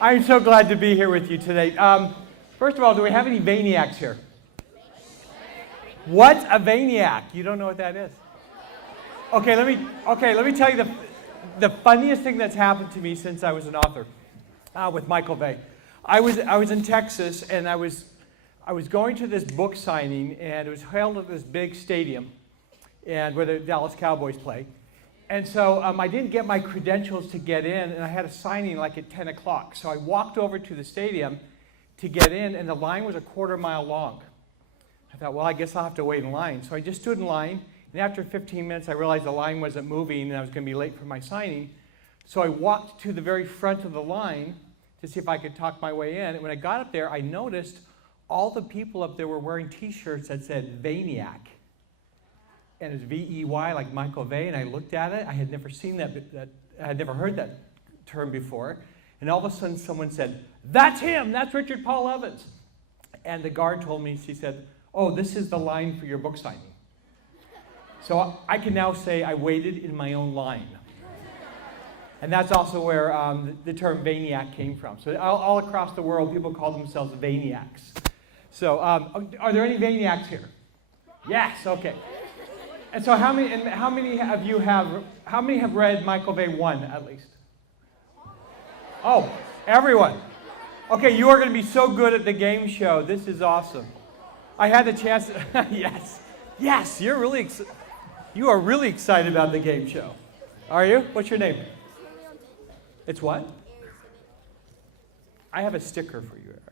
I'm so glad to be here with you today. First of all, do we have any Vayniacs here? What's a Vayniac? You don't know what that is? Okay, let me tell you the funniest thing that's happened to me since I was an author with Michael Vey. I was in Texas, and I was going to this book signing, and it was held at this big stadium, and where the Dallas Cowboys play. And so I didn't get my credentials to get in, and I had a signing like at 10 o'clock. So I walked over to the stadium to get in, and the line was a quarter-mile long. I thought, well, I guess I'll have to wait in line. So I just stood in line, and after 15 minutes, I realized the line wasn't moving, and I was going to be late for my signing. So I walked to the very front of the line to see if I could talk my way in. And when I got up there, I noticed all the people up there were wearing T-shirts that said Vayniac. And it was V-E-Y, like Michael Vey, and I looked at it. I had never seen that I had never heard that term before. And all of a sudden, someone said, "That's him, that's Richard Paul Evans." And the guard told me, she said, "Oh, this is the line for your book signing." So I can now say I waited in my own line. And that's also where the term Vayniac came from. So all across the world, people call themselves Vayniacs. So are there any Vayniacs here? Yes, okay. And so how many have read Michael Vey 1 at least? Oh, everyone. Okay, you are going to be so good at the game show. This is awesome. I had the chance. Yes, you are really excited about the game show. Are you? What's your name? It's what? I have a sticker for you, Eric.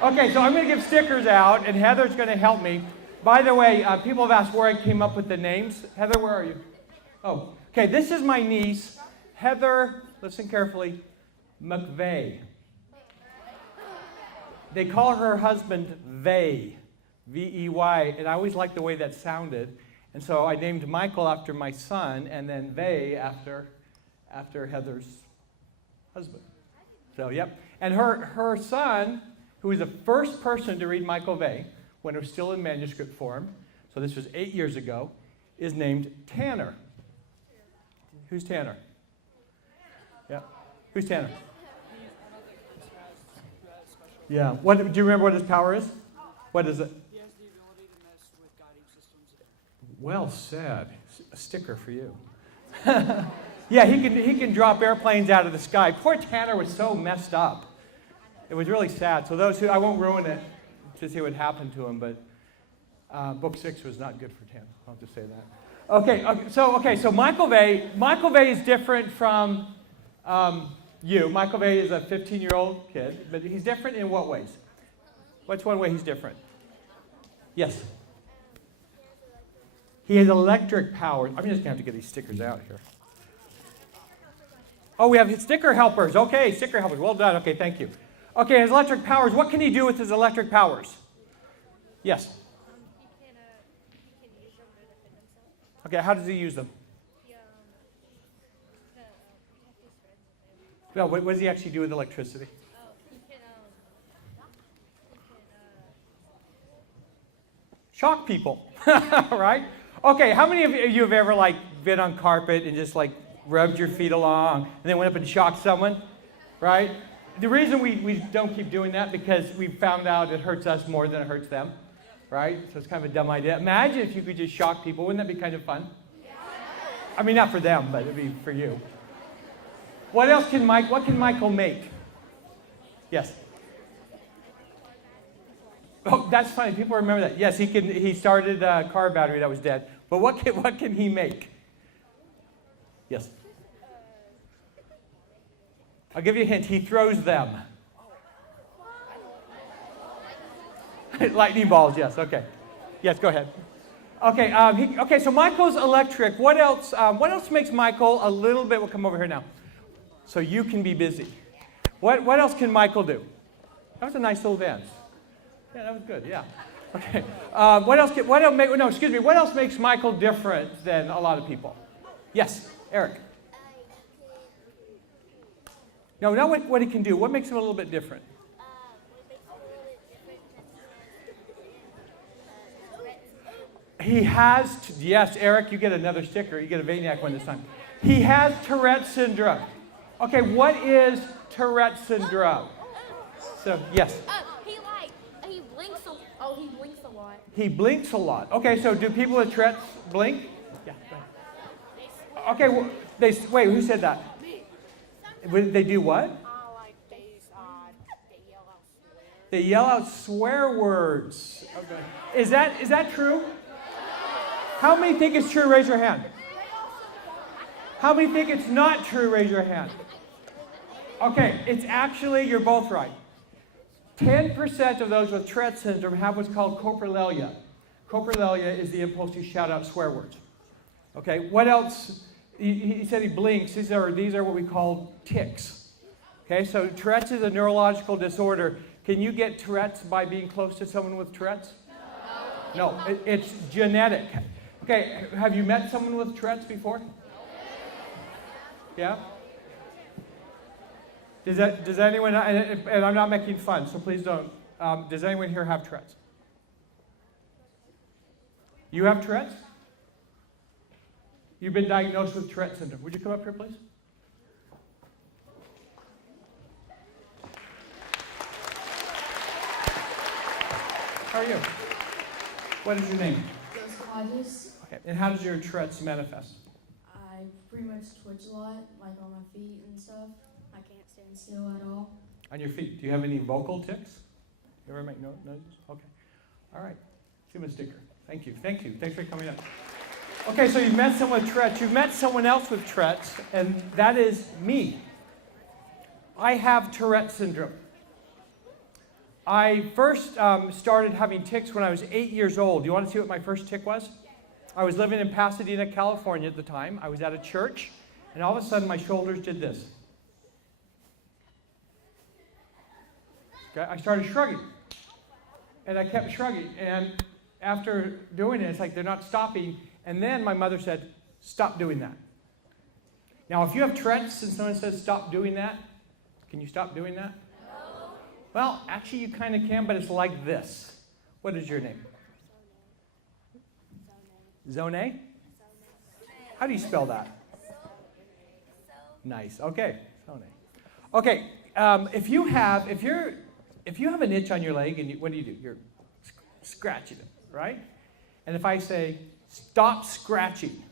Okay, so I'm going to give stickers out, and Heather's going to help me. By the way, people have asked where I came up with the names. Heather, where are you? Oh, okay, this is my niece, Heather, listen carefully, McVey. They call her husband Vey, V-E-Y, and I always liked the way that sounded. And so I named Michael after my son, and then Vey after Heather's husband. So, yep. And her son, who was the first person to read Michael Vey when it was still in manuscript form, so this was 8 years ago, is named Tanner. Who's Tanner? Yeah. Who's Tanner? Yeah. Do you remember what his power is? What is it? He has the ability to mess with guiding systems. Well said. A sticker for you. Yeah, he can drop airplanes out of the sky. Poor Tanner was so messed up. It was really sad. So I won't ruin it to see what happened to him, but book 6 was not good for Tanner. I'll just say that. So Michael Vey is different from you. Michael Vey is a 15-year-old kid, but he's different in what ways? What's one way he's different? Yes. He has electric powers. I'm just going to have to get these stickers out here. Oh, we have sticker helpers. Okay, sticker helpers. Well done. Okay, thank you. Okay, his electric powers. What can he do with his electric powers? Yes. He can use them to defend himself. Okay, how does he use them? He protect his friends. No, what does he actually do with electricity? Oh, he can Shock people, right? Okay, how many of you have ever been on carpet and just rubbed your feet along and then went up and shocked someone, right? The reason we don't keep doing that because we found out it hurts us more than it hurts them, right? So it's kind of a dumb idea. Imagine if you could just shock people. Wouldn't that be kind of fun? I mean, not for them, but it'd be for you. What else can Michael make? Yes. Oh, that's funny. People remember that. Yes, he started a car battery that was dead. But what can he make? Yes. I'll give you a hint. He throws them. Lightning balls, yes. Okay. Yes, go ahead. Okay, so Michael's electric. What else makes Michael a little bit... We'll come over here now. So you can be busy. What else can Michael do? That was a nice little dance. Yeah, that was good, yeah. Okay. What else makes Michael different than a lot of people? Yes, Eric. No, not what he can do. What makes him a little bit different? He has, yes, Eric, you get another sticker. You get a Vayniac one this time. He has Tourette syndrome. Okay, what is Tourette syndrome? So, yes. He blinks a lot. He blinks a lot. Okay, so do people with Tourette's blink? Yeah. Okay, well, wait, who said that? They do what? They yell out swear words. Okay. Is that true? How many think it's true? Raise your hand. How many think it's not true? Raise your hand. Okay, it's actually, you're both right. 10% of those with Tourette syndrome have what's called coprolalia. Coprolalia is the impulse to shout out swear words. Okay, what else? He said he blinks. These are what we call tics. Okay, so Tourette's is a neurological disorder. Can you get Tourette's by being close to someone with Tourette's? No, it's genetic. Okay, have you met someone with Tourette's before? Yeah? Does anyone, and I'm not making fun, so please don't, does anyone here have Tourette's? You have Tourette's? You've been diagnosed with Tourette syndrome. Would you come up here, please? How are you? What is your name? Okay, and how does your Tourette's manifest? I pretty much twitch a lot, like on my feet and stuff. I can't stand still at all. On your feet. Do you have any vocal tics? You ever make noises? Okay. All right. Give him a sticker. Thank you. Thank you. Thanks for coming up. Okay, so you've met someone with Tourette's. You've met someone else with Tourette's, and that is me. I have Tourette syndrome. I first started having tics when I was 8 years old. Do you want to see what my first tic was? I was living in Pasadena, California at the time. I was at a church, and all of a sudden my shoulders did this. Okay, I started shrugging, and I kept shrugging, and after doing it, it's like they're not stopping, and then my mother said, stop doing that. Now, if you have Tourette's and someone says stop doing that, can you stop doing that? No. Well, actually you kind of can, but it's like this. What is your name? Zone? How do you spell that? Nice. Okay. Zone. Okay. If you have an itch on your leg, and what do? You're scratching it, right? And if I say stop scratching,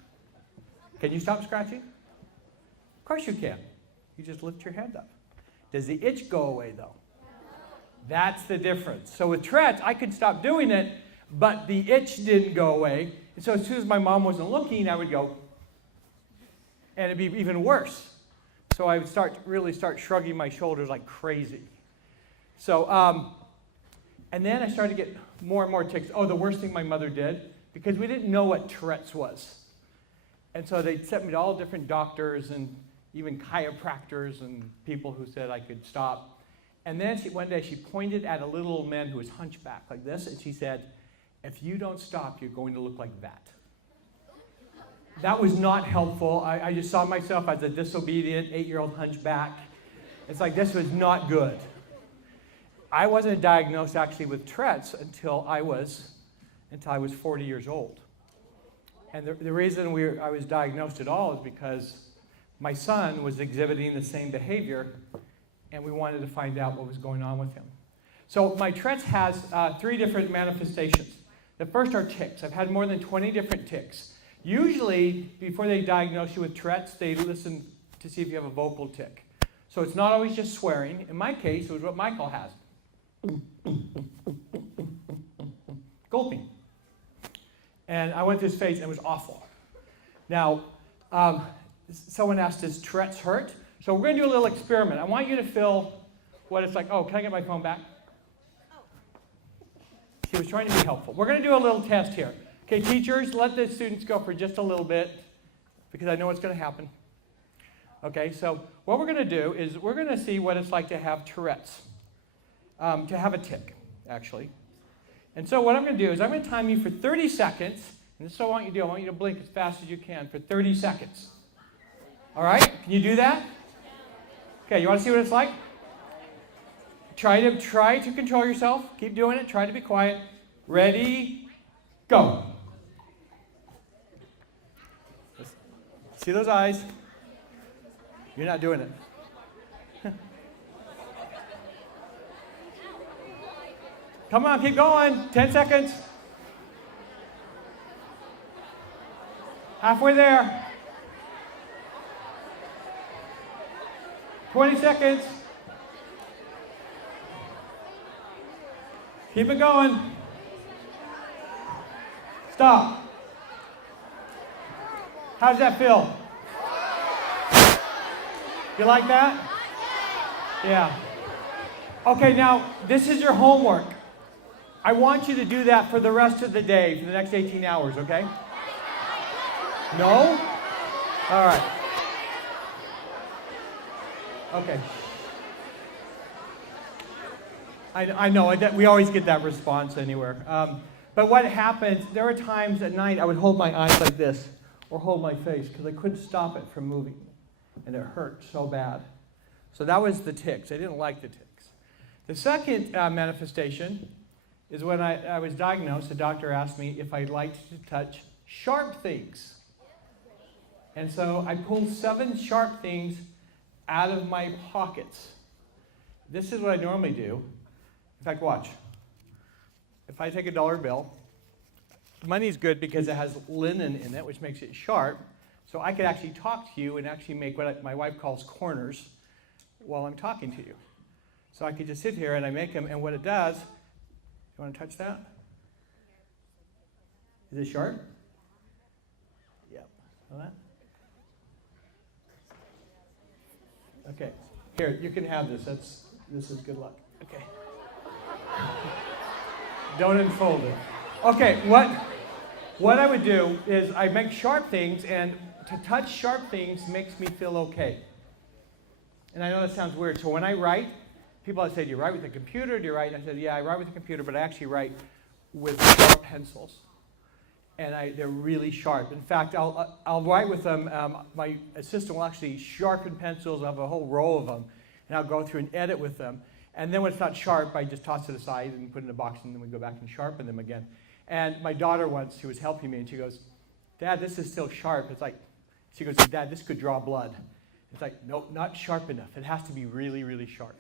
can you stop scratching? Of course you can. You just lift your hand up. Does the itch go away though? That's the difference. So with Tourette's, I could stop doing it, but the itch didn't go away. And so as soon as my mom wasn't looking, I would go, and it'd be even worse. So I would really start shrugging my shoulders like crazy. So, and then I started to get more and more tics. Oh, the worst thing my mother did, because we didn't know what Tourette's was. And so they sent me to all different doctors and even chiropractors and people who said I could stop. And then one day she pointed at a little man who was hunchbacked like this, and she said, if you don't stop, you're going to look like that. That was not helpful. I just saw myself as a disobedient 8-year-old hunchback. It's like, this was not good. I wasn't diagnosed actually with Tourette's until I was 40 years old. And the reason I was diagnosed at all is because my son was exhibiting the same behavior, and we wanted to find out what was going on with him. So my Tourette's has 3 different manifestations. The first are tics. I've had more than 20 different tics. Usually, before they diagnose you with Tourette's, they listen to see if you have a vocal tic. So it's not always just swearing. In my case, it was what Michael has. Gulping. And I went to his face, and it was awful. Now, someone asked, does Tourette's hurt? So we're going to do a little experiment. I want you to feel what it's like. Oh, can I get my phone back? She was trying to be helpful. We're going to do a little test here. Okay, teachers, let the students go for just a little bit, because I know what's going to happen. Okay, so what we're going to do is we're going to see what it's like to have Tourette's, to have a tic, actually. And so what I'm going to do is I'm going to time you for 30 seconds, and this is what I want you to do. I want you to blink as fast as you can for 30 seconds. All right? Can you do that? Okay, you want to see what it's like? Try to control yourself. Keep doing it. Try to be quiet. Ready? Go. See those eyes? You're not doing it. Come on, keep going. 10 seconds. Halfway there. 20 seconds. Keep it going. Stop. How does that feel? You like that? Yeah. Okay, now this is your homework. I want you to do that for the rest of the day, for the next 18 hours, okay? No? All right. Okay. I know, we always get that response anywhere. But what happens, there were times at night I would hold my eyes like this, or hold my face, because I couldn't stop it from moving. And it hurt so bad. So that was the tics. I didn't like the tics. The second manifestation is when I was diagnosed, the doctor asked me if I liked to touch sharp things. And so I pulled 7 sharp things out of my pockets. This is what I normally do. In fact, watch. If I take a dollar bill, money's good because it has linen in it, which makes it sharp. So I could actually talk to you and actually make what my wife calls corners while I'm talking to you. So I could just sit here and I make them, and what it does, you want to touch that? Is it sharp? Yep. Smell that? Okay. Here, you can have this. This is good luck. Okay. Don't unfold it. Okay, what I would do is I make sharp things, and to touch sharp things makes me feel okay. And I know that sounds weird. So when I write, people say, do you write with a computer? Do you write? I said, yeah, I write with a computer, but I actually write with sharp pencils. And they're really sharp. In fact, I'll write with them. My assistant will actually sharpen pencils. I have a whole row of them. And I'll go through and edit with them. And then when it's not sharp, I just toss it aside and put it in a box, and then we go back and sharpen them again. And my daughter once, she was helping me, and she goes, Dad, this is still sharp. It's like, she goes, Dad, this could draw blood. It's like, nope, not sharp enough. It has to be really, really sharp.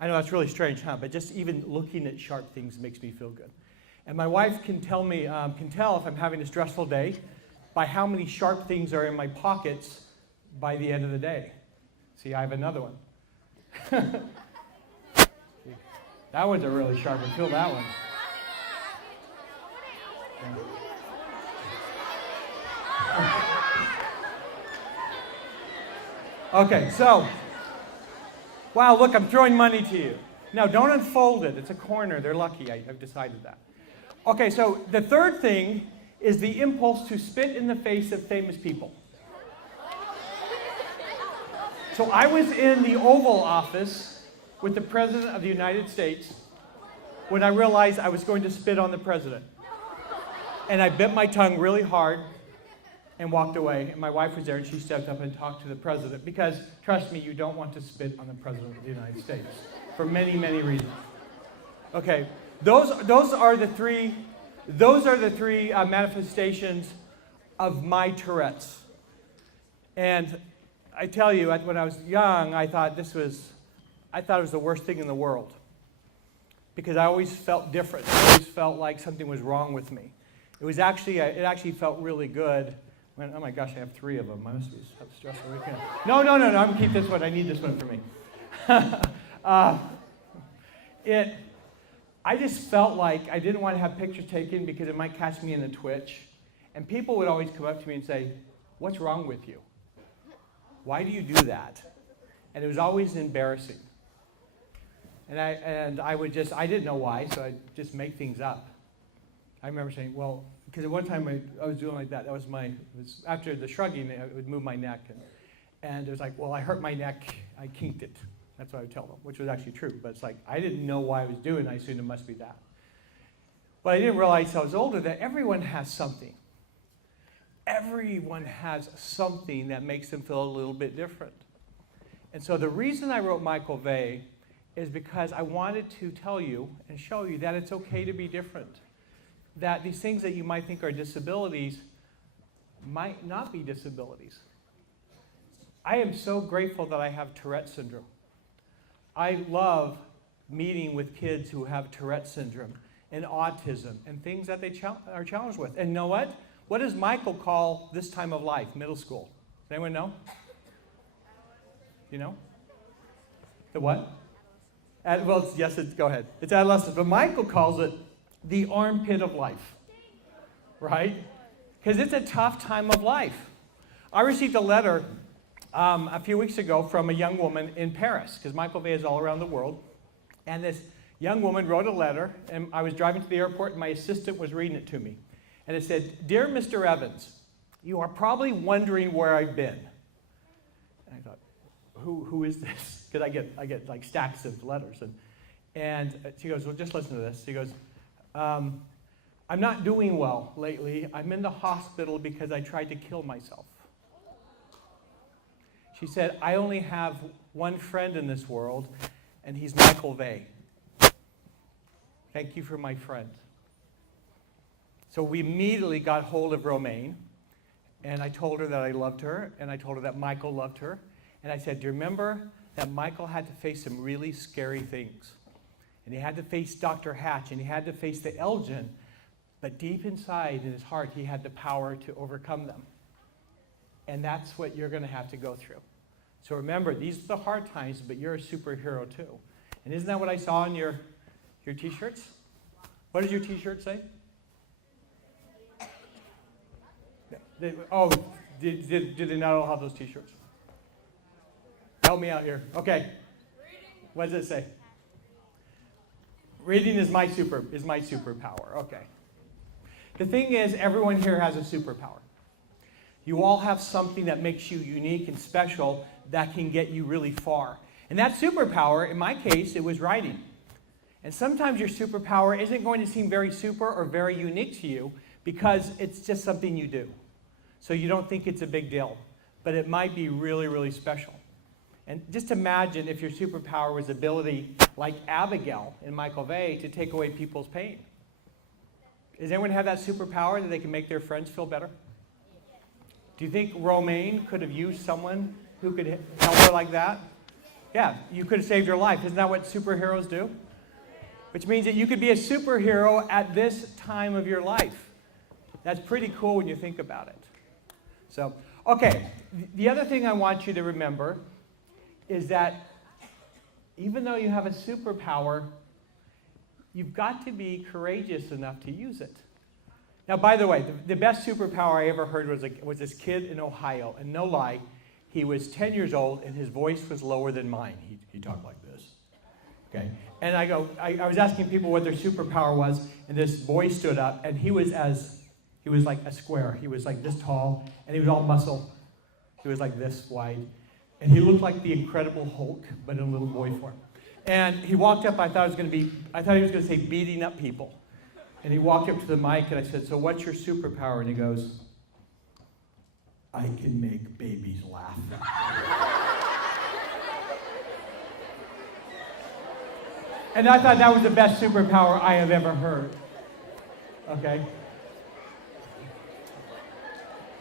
I know that's really strange, huh? But just even looking at sharp things makes me feel good. And my wife can tell if I'm having a stressful day by how many sharp things are in my pockets by the end of the day. See, I have another one. That one's a really sharp one. Feel that one. Okay, so, wow, look, I'm throwing money to you. Now, don't unfold it. It's a corner. They're lucky. I've decided that. Okay, so the third thing is the impulse to spit in the face of famous people. So I was in the Oval Office with the President of the United States when I realized I was going to spit on the President. And I bit my tongue really hard and walked away. And my wife was there, and she stepped up and talked to the President because, trust me, you don't want to spit on the President of the United States for many, many reasons. Okay, those are the three manifestations of my Tourette's. And I tell you, when I was young, I thought it was the worst thing in the world because I always felt different. I always felt like something was wrong with me. It actually felt really good when, oh my gosh, I have 3 of them. I must be have stressful weekend. No, I'm going to keep this one. I need this one for me. I just felt like I didn't want to have pictures taken because it might catch me in a twitch. And people would always come up to me and say, what's wrong with you? Why do you do that? And it was always embarrassing. And I didn't know why, so I'd just make things up. I remember saying, well, because at one time I was doing like that. It was after the shrugging, I would move my neck. And it was like, well, I hurt my neck. I kinked it. That's what I would tell them, which was actually true. But it's like, I didn't know why I was doing it. I assumed it must be that. But I didn't realize until I was older that everyone has something. Everyone has something that makes them feel a little bit different. And so the reason I wrote Michael Vey is because I wanted to tell you and show you that it's okay to be different. That these things that you might think are disabilities might not be disabilities. I am so grateful that I have Tourette syndrome. I love meeting with kids who have Tourette syndrome and autism and things that they are challenged with. And you know what? What does Michael call this time of life, middle school? Does anyone know? You know? The what? Go ahead. It's adolescence. But Michael calls it the armpit of life, right? Because it's a tough time of life. I received a letter a few weeks ago from a young woman in Paris, because Michael Vey is all around the world. And this young woman wrote a letter, and I was driving to the airport, and my assistant was reading it to me. And it said, "Dear Mr. Evans, you are probably wondering where I've been." And I thought, who is this? Because I get like stacks of letters. And she goes, "Well, just listen to this." She goes, "I'm not doing well lately. I'm in the hospital because I tried to kill myself." She said, "I only have one friend in this world, and he's Michael Vey. Thank you for my friend." So we immediately got hold of Romaine, and I told her that I loved her, and I told her that Michael loved her. And I said, "Do you remember that Michael had to face some really scary things? And he had to face Dr. Hatch, and he had to face the Elgin, but deep inside in his heart, he had the power to overcome them. And that's what you're going to have to go through. So remember, these are the hard times, but you're a superhero too." And isn't that what I saw on your t-shirts? What does your t-shirt say? Did they not all have those t-shirts? Help me out here. Okay. What does it say? Reading is my superpower. Okay. The thing is, everyone here has a superpower. You all have something that makes you unique and special that can get you really far. And that superpower, in my case, it was writing. And sometimes your superpower isn't going to seem very super or very unique to you because it's just something you do. So you don't think it's a big deal. But it might be really, really special. And just imagine if your superpower was ability, like Abigail and Michael Vey, to take away people's pain. Does anyone have that superpower that they can make their friends feel better? Do you think Romaine could have used someone who could help her like that? Yeah, you could have saved her life. Isn't that what superheroes do? Which means that you could be a superhero at this time of your life. That's pretty cool when you think about it. So, okay, the other thing I want you to remember is that even though you have a superpower, you've got to be courageous enough to use it. Now, by the way, the best superpower I ever heard was this kid in Ohio, and no lie, he was 10 years old, and his voice was lower than mine. He talked like this. Okay, and I was asking people what their superpower was, and this boy stood up, and he was like a square. He was like this tall, and he was all muscle. He was like this wide, and he looked like the Incredible Hulk, but in a little boy form. And he walked up. I thought he was going to say beating up people. And he walked up to the mic, and I said, "So what's your superpower?" And he goes, "I can make babies laugh." And I thought that was the best superpower I have ever heard. Okay?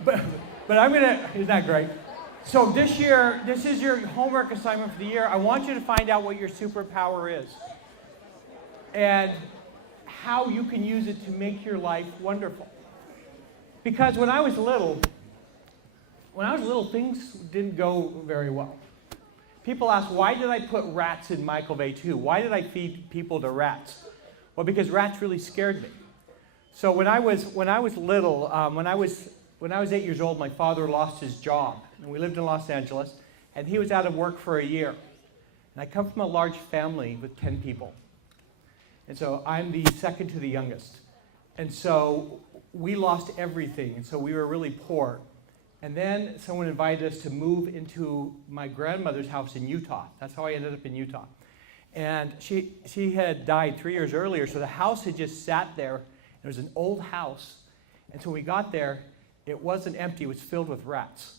But isn't that great? So this year, this is your homework assignment for the year. I want you to find out what your superpower is. And how you can use it to make your life wonderful. Because when I was little, things didn't go very well. People ask, why did I put rats in Michael Vey 2? Why did I feed people to rats? Well, because rats really scared me. So when I was little, when I was 8 years old, my father lost his job, and we lived in Los Angeles, and he was out of work for a year. And I come from a large family with 10 people. And so I'm the second to the youngest. And so we lost everything, and so we were really poor. And then someone invited us to move into my grandmother's house in Utah. That's how I ended up in Utah. And she had died 3 years earlier, so the house had just sat there. It was an old house. And so when we got there, it wasn't empty, it was filled with rats.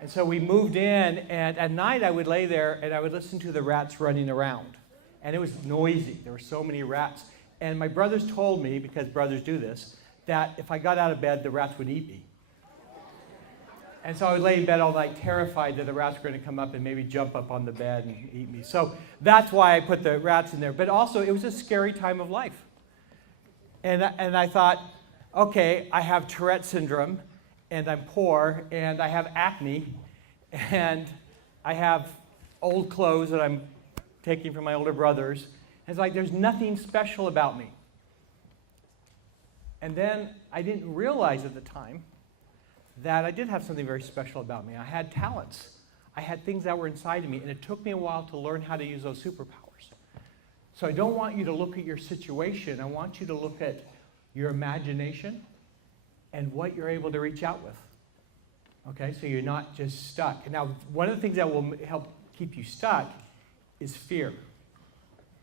And so we moved in, and at night I would lay there and I would listen to the rats running around. And it was noisy. There were so many rats. And my brothers told me, because brothers do this, that if I got out of bed, the rats would eat me. And so I would lay in bed all night terrified that the rats were going to come up and maybe jump up on the bed and eat me. So that's why I put the rats in there. But also, it was a scary time of life. And I thought, okay, I have Tourette syndrome, and I'm poor, and I have acne, and I have old clothes that I'm taking from my older brothers. And it's like, there's nothing special about me. And then I didn't realize at the time that I did have something very special about me. I had talents. I had things that were inside of me, and it took me a while to learn how to use those superpowers. So I don't want you to look at your situation. I want you to look at your imagination and what you're able to reach out with. Okay, so you're not just stuck. Now, one of the things that will help keep you stuck is fear.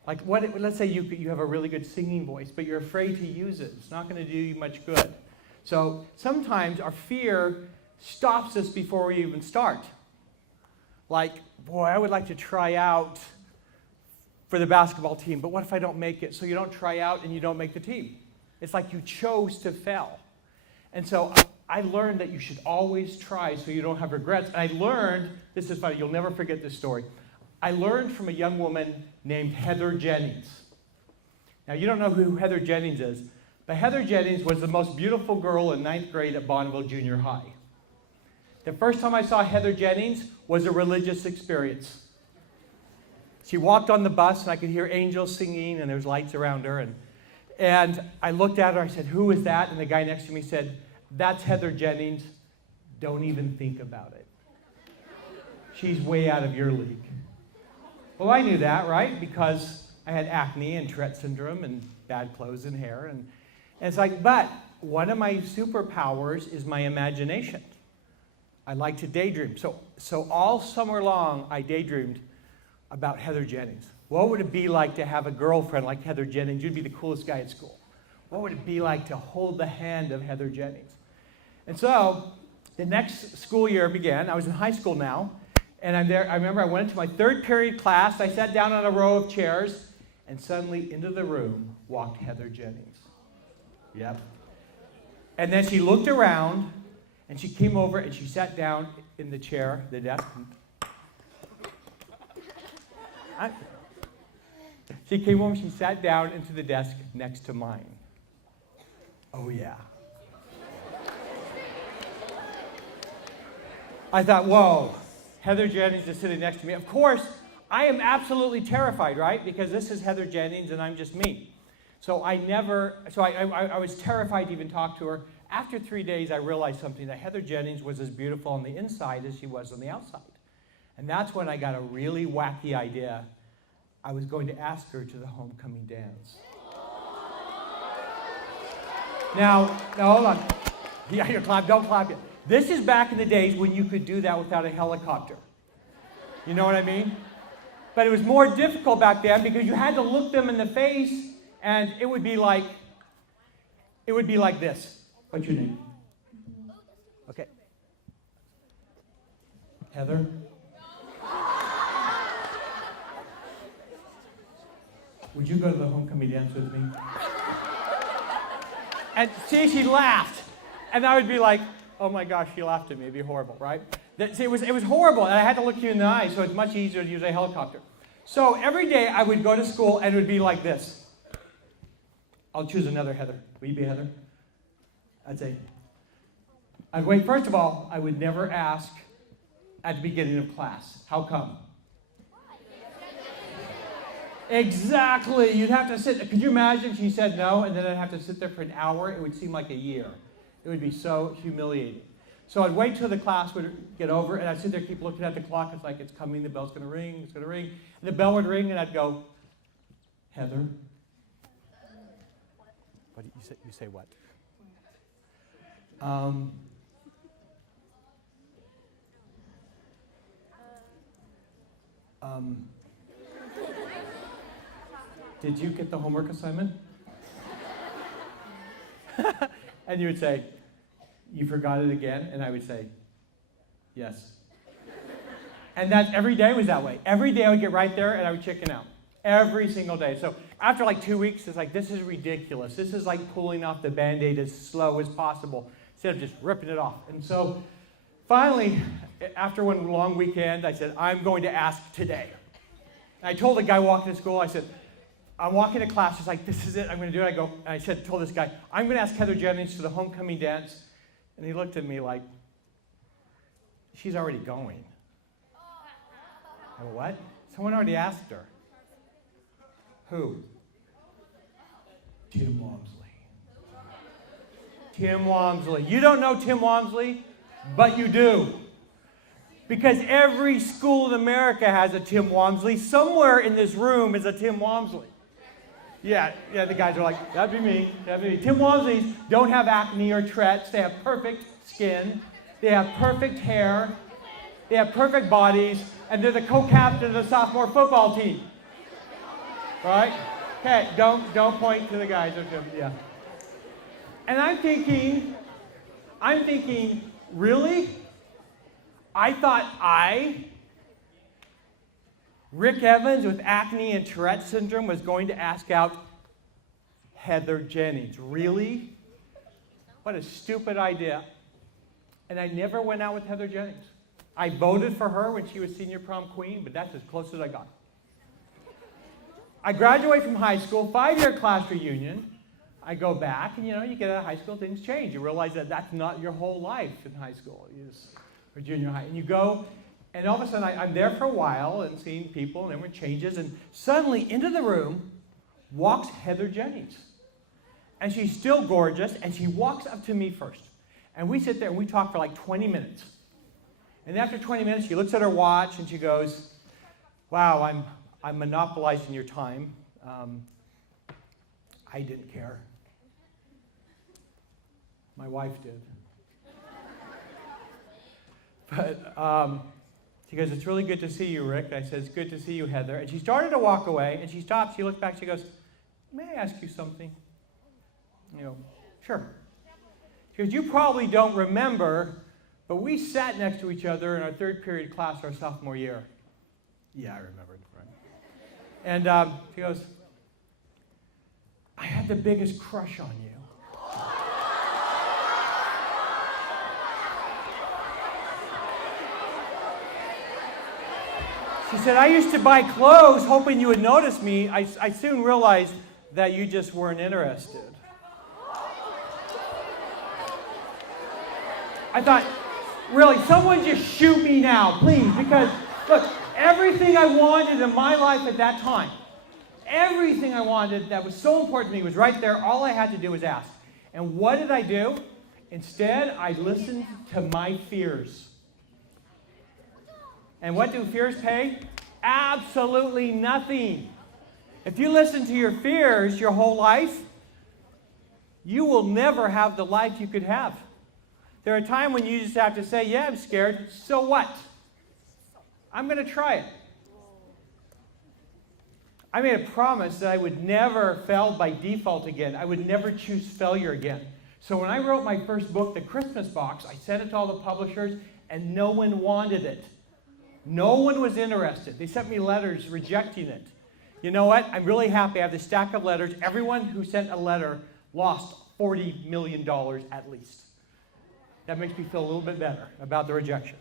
Like, let's say you have a really good singing voice, but you're afraid to use it. It's not going to do you much good. So sometimes our fear stops us before we even start. Like, boy, I would like to try out for the basketball team, but what if I don't make it? So you don't try out and you don't make the team. It's like you chose to fail. And so I learned that you should always try so you don't have regrets. And I learned, this is funny, you'll never forget this story. I learned from a young woman named Heather Jennings. Now, you don't know who Heather Jennings is, but Heather Jennings was the most beautiful girl in 9th grade at Bonneville Junior High. The first time I saw Heather Jennings was a religious experience. She walked on the bus, and I could hear angels singing, and there was lights around her. And I looked at her, I said, "Who is that?" And the guy next to me said, "That's Heather Jennings. Don't even think about it. She's way out of your league." Well, I knew that, right? Because I had acne and Tourette syndrome and bad clothes and hair. And it's like, but one of my superpowers is my imagination. I like to daydream. So all summer long, I daydreamed about Heather Jennings. What would it be like to have a girlfriend like Heather Jennings? You'd be the coolest guy at school. What would it be like to hold the hand of Heather Jennings? And so the next school year began. I was in high school now. And I'm there. I remember I went into my third period class. I sat down on a row of chairs, and suddenly into the room walked Heather Jennings. Yep. And then she looked around, and she came over, and she sat down in the chair, the desk. She came over, she sat down into the desk next to mine. Oh, yeah. I thought, whoa. Heather Jennings is sitting next to me. Of course, I am absolutely terrified, right? Because this is Heather Jennings and I'm just me. So I was terrified to even talk to her. After 3 days, I realized something, that Heather Jennings was as beautiful on the inside as she was on the outside. And that's when I got a really wacky idea. I was going to ask her to the homecoming dance. Now, hold on. Yeah, you clap, don't clap yet. This is back in the days when you could do that without a helicopter. You know what I mean? But it was more difficult back then because you had to look them in the face, and it would be like this. What's your name? Okay. Heather? Would you go to the homecoming dance with me? And see, she laughed. And I would be like, oh my gosh, she laughed at me. It'd be horrible, right? See, it was horrible, and I had to look you in the eye, so it's much easier to use a helicopter. So every day I would go to school, and it would be like this. I'll choose another Heather. Will you be Heather? I'd wait. First of all, I would never ask at the beginning of class. How come? Exactly. You'd have to sit. Could you imagine she said no, and then I'd have to sit there for an hour? It would seem like a year. It would be so humiliating. So I'd wait till the class would get over, and I'd sit there, keep looking at the clock. It's like, it's coming, the bell's going to ring, it's going to ring. And the bell would ring, and I'd go, Heather? What do you say? You say what? Did you get the homework assignment? And you would say, you forgot it again? And I would say, yes. And that every day was that way. Every day I would get right there and I would chicken out. Every single day. So after like 2 weeks, it's like, this is ridiculous. This is like pulling off the Band-Aid as slow as possible instead of just ripping it off. And so Finally, after one long weekend, I said, I'm going to ask today. And I told the guy walking to school, I said, I'm walking to class, he's like, this is it, I'm going to do it. I told this guy, I'm going to ask Heather Jennings to the homecoming dance. And he looked at me like, she's already going. I go, what? Someone already asked her. Who? Tim Walmsley. Tim Walmsley. You don't know Tim Walmsley, but you do. Because every school in America has a Tim Walmsley. Somewhere in this room is a Tim Walmsley. Yeah, the guys are like, that'd be me. Tim Walmsleys don't have acne or Tourette's. They have perfect skin. They have perfect hair. They have perfect bodies. And they're the co-captain of the sophomore football team. Right? Okay, don't point to the guys. Yeah. And I'm thinking, really? I thought Rick Evans with acne and Tourette syndrome was going to ask out Heather Jennings. Really? What a stupid idea. And I never went out with Heather Jennings. I voted for her when she was senior prom queen, but that's as close as I got. I graduate from high school, 5-year class reunion. I go back, and you get out of high school, things change. You realize that that's not your whole life in high school, or junior high. And you go, and all of a sudden, I'm there for a while and seeing people, and everyone changes, and suddenly into the room walks Heather Jennings. And she's still gorgeous, and she walks up to me first. And we sit there, and we talk for like 20 minutes. And after 20 minutes, she looks at her watch, and she goes, wow, I'm monopolizing your time. I didn't care. My wife did. But she goes, it's really good to see you, Rick. I said, it's good to see you, Heather. And she started to walk away, and she stopped. She looked back. She goes, may I ask you something? Sure. She goes, you probably don't remember, but we sat next to each other in our third period class our sophomore year. Yeah, I remembered. Right. And she goes, I had the biggest crush on you. She said, I used to buy clothes hoping you would notice me. I soon realized that you just weren't interested. I thought, really, someone just shoot me now, please. Because, look, everything I wanted in my life at that time, everything I wanted that was so important to me was right there. All I had to do was ask. And what did I do? Instead, I listened to my fears. And what do fears pay? Absolutely nothing. If you listen to your fears your whole life, you will never have the life you could have. There are times when you just have to say, yeah, I'm scared. So what? I'm going to try it. I made a promise that I would never fail by default again. I would never choose failure again. So when I wrote my first book, The Christmas Box, I sent it to all the publishers, and no one wanted it. No one was interested. They sent me letters rejecting it. You know what? I'm really happy. I have this stack of letters. Everyone who sent a letter lost $40 million at least. That makes me feel a little bit better about the rejections.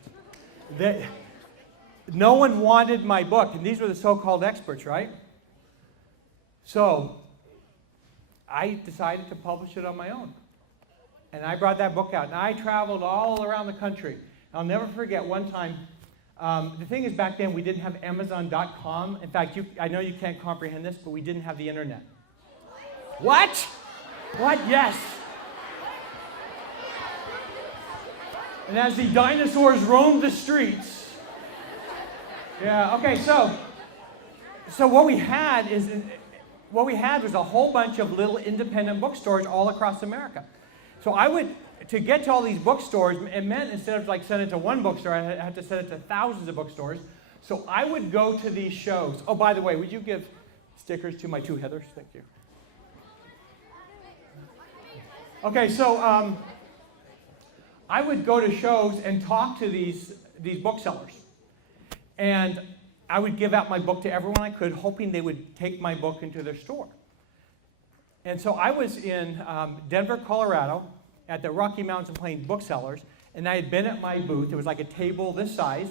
No one wanted my book, and these were the so-called experts, right? So I decided to publish it on my own. And I brought that book out, and I traveled all around the country. I'll never forget one time. The thing is, back then, we didn't have Amazon.com. In fact, I know you can't comprehend this, but we didn't have the internet. What? What? Yes. And as the dinosaurs roamed the streets. Yeah, okay, so what we had was a whole bunch of little independent bookstores all across America. So to get to all these bookstores, it meant instead of like sending it to one bookstore, I had to send it to thousands of bookstores. So I would go to these shows. Oh, by the way, would you give stickers to my two Heathers? Thank you. Okay, so I would go to shows and talk to these booksellers. And I would give out my book to everyone I could, hoping they would take my book into their store. And so I was in Denver, Colorado, at the Rocky Mountains and Plains Booksellers, And I had been at my booth. It was like a table this size.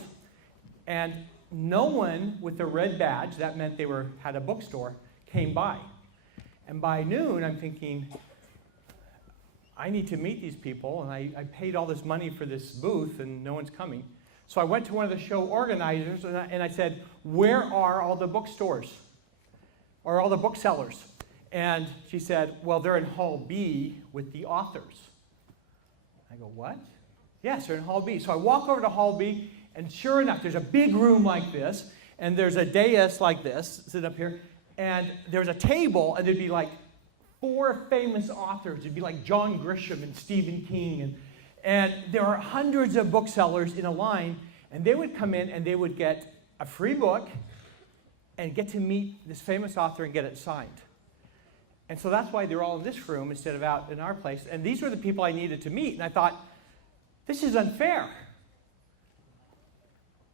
And no one with a red badge, that meant they had a bookstore, came by. And by noon, I'm thinking, I need to meet these people, and I paid all this money for this booth, and no one's coming. So I went to one of the show organizers, and I said, where are all the bookstores? Or all the booksellers? And she said, well, they're in Hall B with the authors. I go, what? Yes, they're in Hall B. So I walk over to Hall B, and sure enough, there's a big room like this, and there's a dais like this, sit up here, and there's a table, and there'd be like 4 famous authors. It'd be like John Grisham and Stephen King, and there are hundreds of booksellers in a line, and they would come in and they would get a free book and get to meet this famous author and get it signed. And so that's why they're all in this room instead of out in our place. And these were the people I needed to meet. And I thought, this is unfair.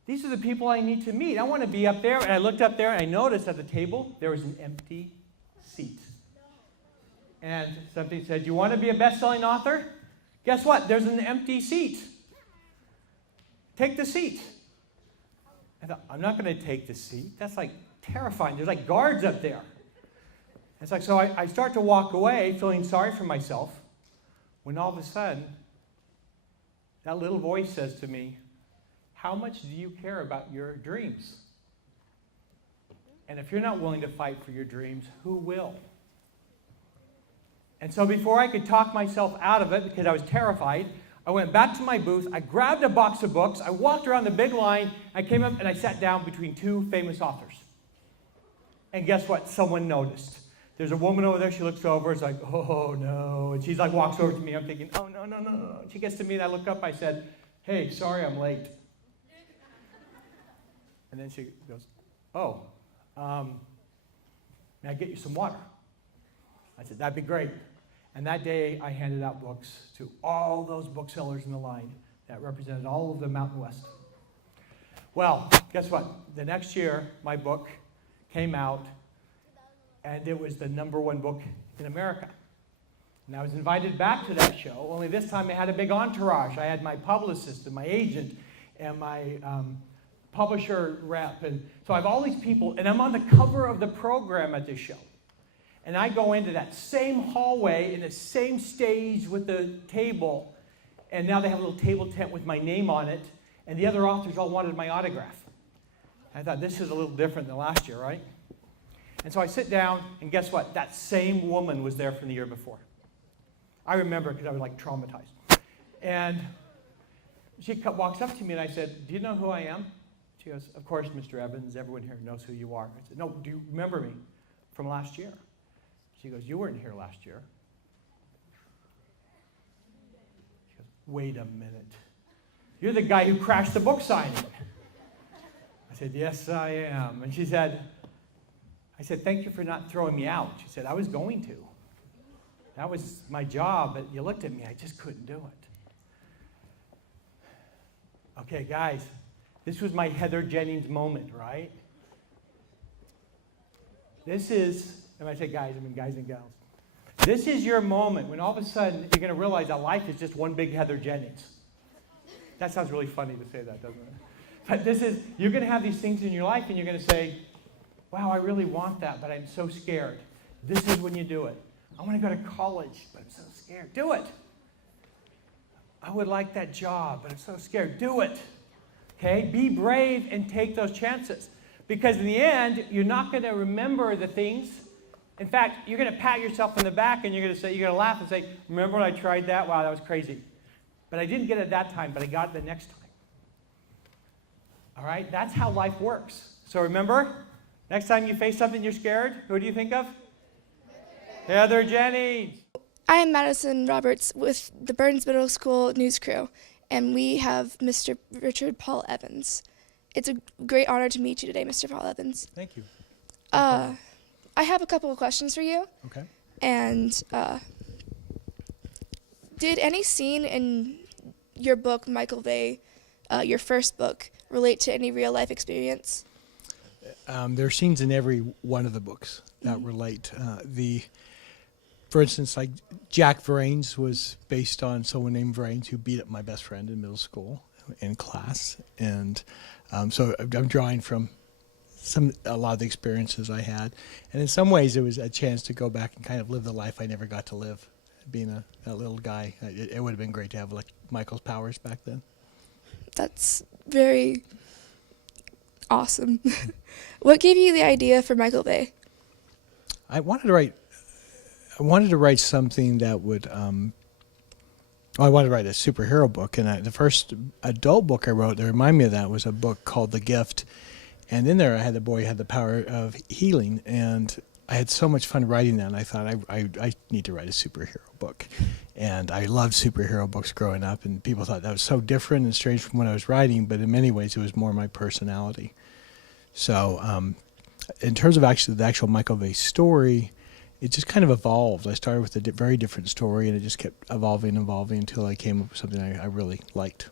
These are the people I need to meet. I want to be up there. And I looked up there and I noticed at the table there was an empty seat. And something said, you want to be a best-selling author? Guess what? There's an empty seat. Take the seat. I thought, I'm not going to take the seat. That's like terrifying. There's like guards up there. It's like, so I start to walk away feeling sorry for myself when all of a sudden that little voice says to me, how much do you care about your dreams? And if you're not willing to fight for your dreams, who will? And so before I could talk myself out of it, because I was terrified, I went back to my booth, I grabbed a box of books, I walked around the big line, I came up and I sat down between 2 famous authors. And guess what? Someone noticed. There's a woman over there, she looks over, it's like, oh no, and she's like walks over to me, I'm thinking, oh no, no, no, no. She gets to me and I look up, I said, hey, sorry I'm late. And then she goes, oh, may I get you some water? I said, that'd be great. And that day I handed out books to all those booksellers in the line that represented all of the Mountain West. Well, guess what? The next year my book came out, and it was the #1 book in America. And I was invited back to that show, only this time I had a big entourage. I had my publicist and my agent and my publisher rep. And so I have all these people, and I'm on the cover of the program at this show. And I go into that same hallway in the same stage with the table, and now they have a little table tent with my name on it, and the other authors all wanted my autograph. I thought, this is a little different than last year, right? And so I sit down, and guess what? That same woman was there from the year before. I remember because I was like traumatized. And she walks up to me, and I said, do you know who I am? She goes, of course, Mr. Evans. Everyone here knows who you are. I said, no, do you remember me from last year? She goes, you weren't here last year. She goes, wait a minute. You're the guy who crashed the book signing. I said, yes, I am. And she said, I said, thank you for not throwing me out. She said, I was going to. That was my job, but you looked at me, I just couldn't do it. Okay, guys, this was my Heather Jennings moment, right? This is, and I say guys, I mean guys and gals. This is your moment when all of a sudden you're going to realize that life is just one big Heather Jennings. That sounds really funny to say that, doesn't it? But this is, you're going to have these things in your life and you're going to say, wow, I really want that, but I'm so scared. This is when you do it. I want to go to college, but I'm so scared. Do it. I would like that job, but I'm so scared. Do it. Okay? Be brave and take those chances. Because in the end, you're not going to remember the things. In fact, you're going to pat yourself on the back and you're going to laugh and say, remember when I tried that? Wow, that was crazy. But I didn't get it that time, but I got it the next time. All right? That's how life works. So remember, next time you face something you're scared, who do you think of? Heather Jennings. I am Madison Roberts with the Burns Middle School news crew, and we have Mr. Richard Paul Evans. It's a great honor to meet you today, Mr. Paul Evans. Thank you. I have a couple of questions for you. Okay. And did any scene in your book, Michael Vey, your first book, relate to any real-life experience? There are scenes in every one of the books that relate. for instance, like Jack Vrains was based on someone named Vrains who beat up my best friend in middle school in class. And so I'm drawing from a lot of the experiences I had. And in some ways, it was a chance to go back and kind of live the life I never got to live. Being that little guy, it would have been great to have like Michael's powers back then. That's very awesome. What gave you the idea for Michael Vey? I wanted to write something that would. I wanted to write a superhero book, and the first adult book I wrote that reminded me of that was a book called The Gift, and in there I had the boy who had the power of healing, and I had so much fun writing that, and I thought I need to write a superhero book. And I loved superhero books growing up, and people thought that was so different and strange from what I was writing, but in many ways it was more my personality. So in terms of the actual Michael Vey story, it just kind of evolved. I started with a very different story, and it just kept evolving until I came up with something I really liked.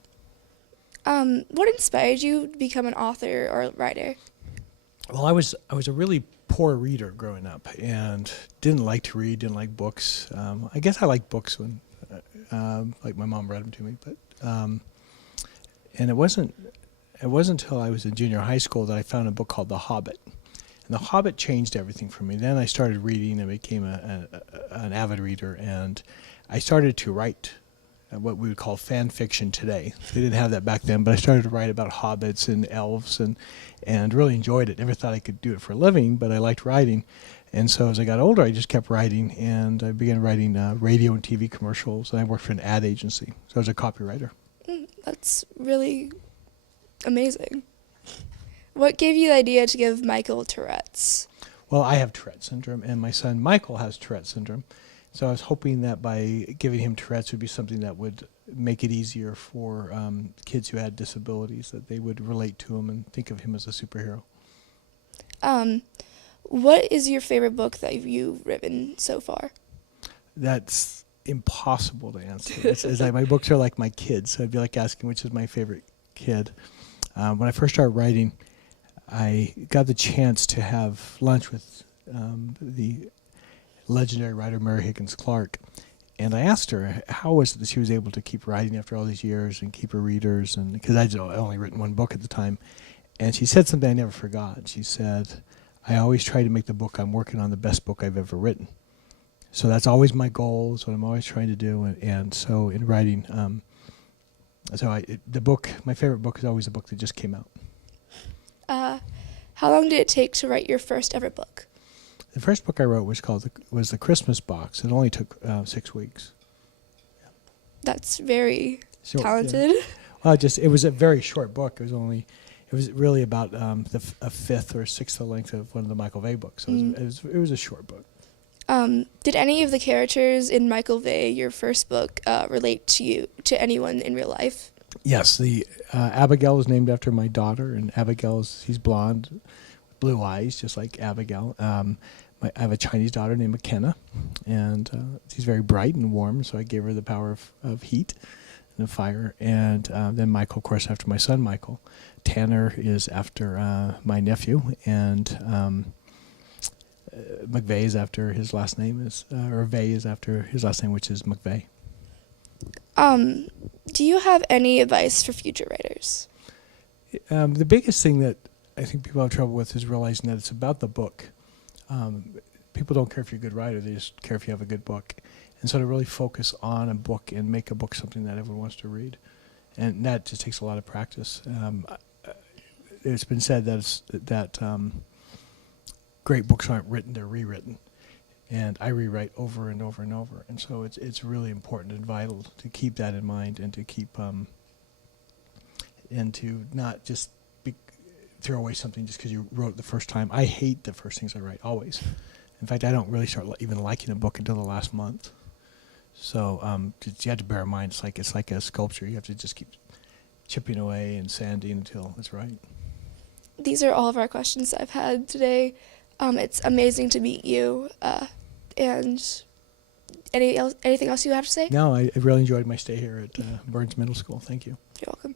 What inspired you to become an author or writer? Well, I was a really poor reader growing up, and didn't like to read, didn't like books. I guess I liked books when, like my mom read them to me, but and it wasn't until I was in junior high school that I found a book called The Hobbit. And The Hobbit changed everything for me. Then I started reading and became an avid reader, and I started to write what we would call fan fiction today. They didn't have that back then, but I started to write about hobbits and elves and really enjoyed it. Never thought I could do it for a living, but I liked writing. And so as I got older, I just kept writing, and I began writing radio and TV commercials, and I worked for an ad agency. So I was a copywriter. That's really amazing. What gave you the idea to give Michael Tourette's? Well, I have Tourette syndrome, and my son Michael has Tourette syndrome. So I was hoping that by giving him Tourette's would be something that would make it easier for kids who had disabilities, that they would relate to him and think of him as a superhero. What is your favorite book that you've written so far? That's impossible to answer. It's like my books are like my kids, so it'd be like asking which is my favorite kid. When I first started writing, I got the chance to have lunch with the legendary writer Mary Higgins Clark, and I asked her how was it that she was able to keep writing after all these years and keep her readers, and because I'd only written one book at the time. And she said something I never forgot. She said, I always try to make the book I'm working on the best book I've ever written. So that's always my goal. It's what I'm always trying to do. And so in writing, my favorite book is always a book that just came out. How long did it take to write your first ever book? The first book I wrote was the Christmas Box. It only took 6 weeks. That's very Short, talented. yeah. Well, it was a very short book. It was really about a fifth or sixth the length of one of the Michael Vey books. So it was a short book. Did any of the characters in Michael Vey, your first book, relate to anyone in real life? Yes, the Abigail is named after my daughter, and she's blonde, blue eyes, just like Abigail. I have a Chinese daughter named McKenna, and she's very bright and warm, so I gave her the power of heat and of fire. And then Michael, of course, after my son Michael. Tanner is after my nephew, and McVey is after his last name, or Vey is after his last name, which is McVey. Do you have any advice for future writers? The biggest thing that I think people have trouble with is realizing that it's about the book. People don't care if you're a good writer, they just care if you have a good book. And so to really focus on a book and make a book something that everyone wants to read. And that just takes a lot of practice. It's been said that great books aren't written, they're rewritten. And I rewrite over and over and over. And so it's really important and vital to keep that in mind, and to keep and to not just throw away something just because you wrote it the first time. I hate the first things I write, always. In fact, I don't really start even liking a book until the last month. So you have to bear in mind, it's like a sculpture. You have to just keep chipping away and sanding until it's right. These are all of our questions I've had today. It's amazing to meet you. And anything else you have to say? No, I really enjoyed my stay here at Burns Middle School. Thank you. You're welcome.